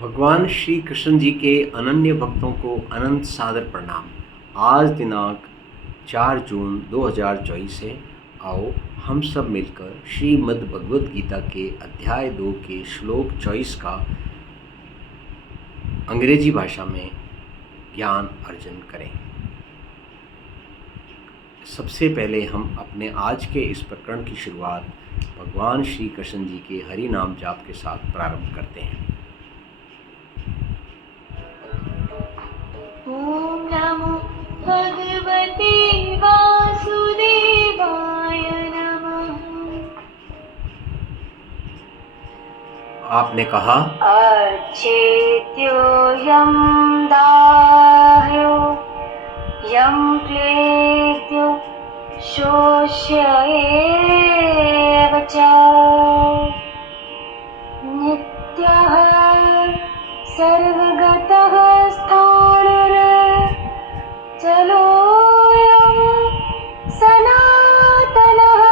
भगवान श्री कृष्ण जी के अनन्य भक्तों को अनंत सादर प्रणाम। आज दिनांक 4 जून 2024 है। आओ हम सब मिलकर श्रीमद् भगवद गीता के अध्याय 2 के श्लोक 24 का अंग्रेजी भाषा में ज्ञान अर्जन करें। सबसे पहले हम अपने आज के इस प्रकरण की शुरुआत भगवान श्री कृष्ण जी के हरि नाम जाप के साथ प्रारंभ करते हैं। ओम नमो भगवते वासुदेवाय नमः। आपने कहा, अच्छेद्योऽयं दाह्यो यं क्लेद्यो शोष्य एव च नित्यः सर्वगतः चलोऽयं सनातनः।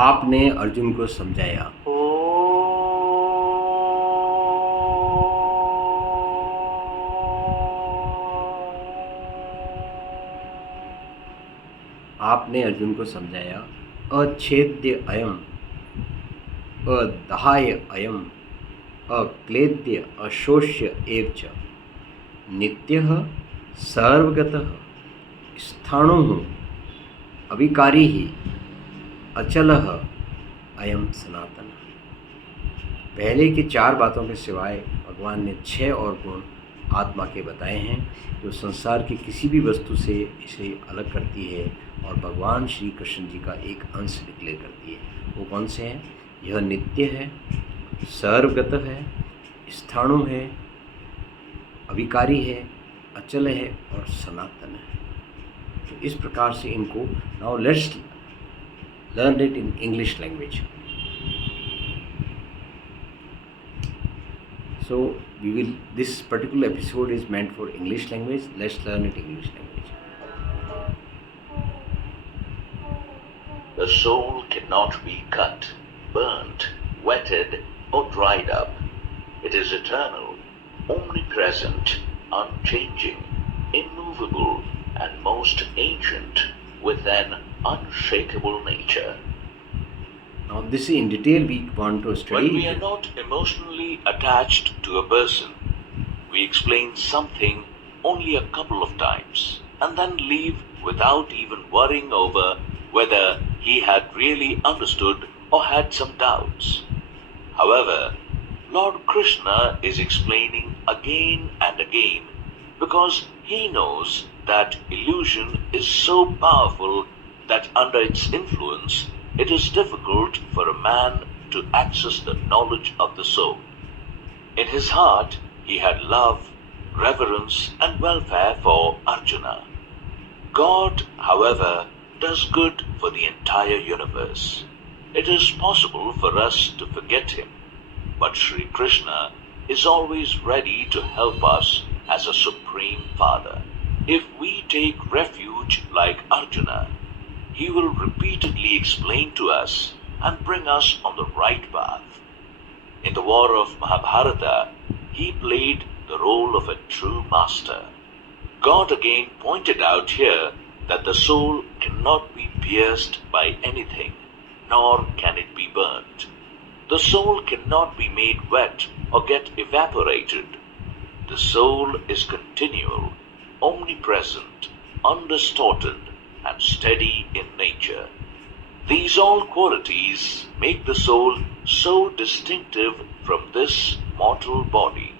आपने अर्जुन को समझाया। आपने अर्जुन को समझाया, अच्छेद्य अयम, अदाह्य अयम, अक्लेद्य अशोष्य एव च, नित्यः सर्वगतः स्थाणुः अविकारी ही अचलः अयम सनातन। पहले की 4 बातों के सिवाय भगवान ने 6 और गुण आत्मा के बताए हैं जो संसार की किसी भी वस्तु से इसे अलग करती है और भगवान श्री कृष्ण जी का एक अंश डिक्लेयर करती है। वो कौन से हैं? यह नित्य है, सर्वगत है, स्थाणु है, अविकारी है, अचल है और सनातन है। तो इस प्रकार से इनको now let's learn it in English language. So this particular episode is meant for English language. Let's learn it English language. The soul cannot be cut, burnt, wetted, or dried up. It is eternal, omnipresent, unchanging, immovable, and most ancient, with an unshakable nature. Now this in detail we want to study. When we are not emotionally attached to a person, we explain something only a couple of times and then leave without even worrying over whether he had really understood or had some doubts. However, Lord Krishna is explaining again and again because he knows that illusion is so powerful that under its influence it is difficult for a man to access the knowledge of the soul. In his heart, he had love, reverence, and welfare for Arjuna. God, however, does good for the entire universe. It is possible for us to forget him, but Sri Krishna is always ready to help us as a supreme father. If we take refuge like Arjuna, he will repeatedly explain to us and bring us on the right path. In the war of Mahabharata, he played the role of a true master. God again pointed out here that the soul cannot be pierced by anything, nor can it be burnt. The soul cannot be made wet or get evaporated. The soul is continual, omnipresent, undistorted, and steady in nature. These all qualities make the soul so distinctive from this mortal body.